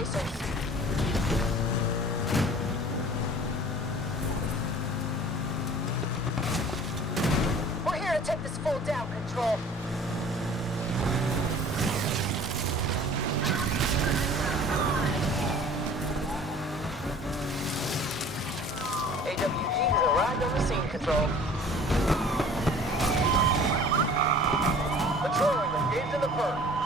We're here to take this full down, Control. AWG has arrived on the scene, Control. Patrolling engaged in the first.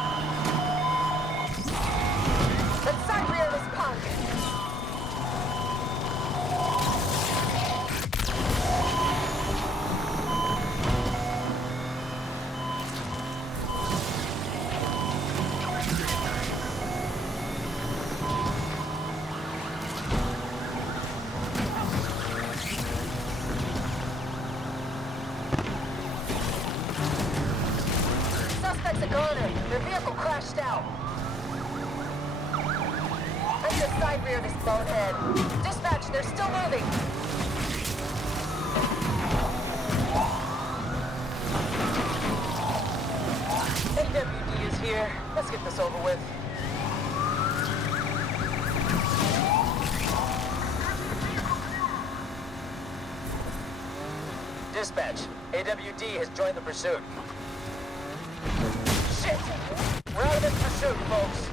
Suspect's a goner. Their vehicle crashed out. Let's just side rear this bonehead. Dispatch, they're still moving. AWD is here. Let's get this over with. Dispatch, AWD has joined the pursuit. Pursuit, folks.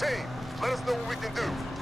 Team, let us know what we can do.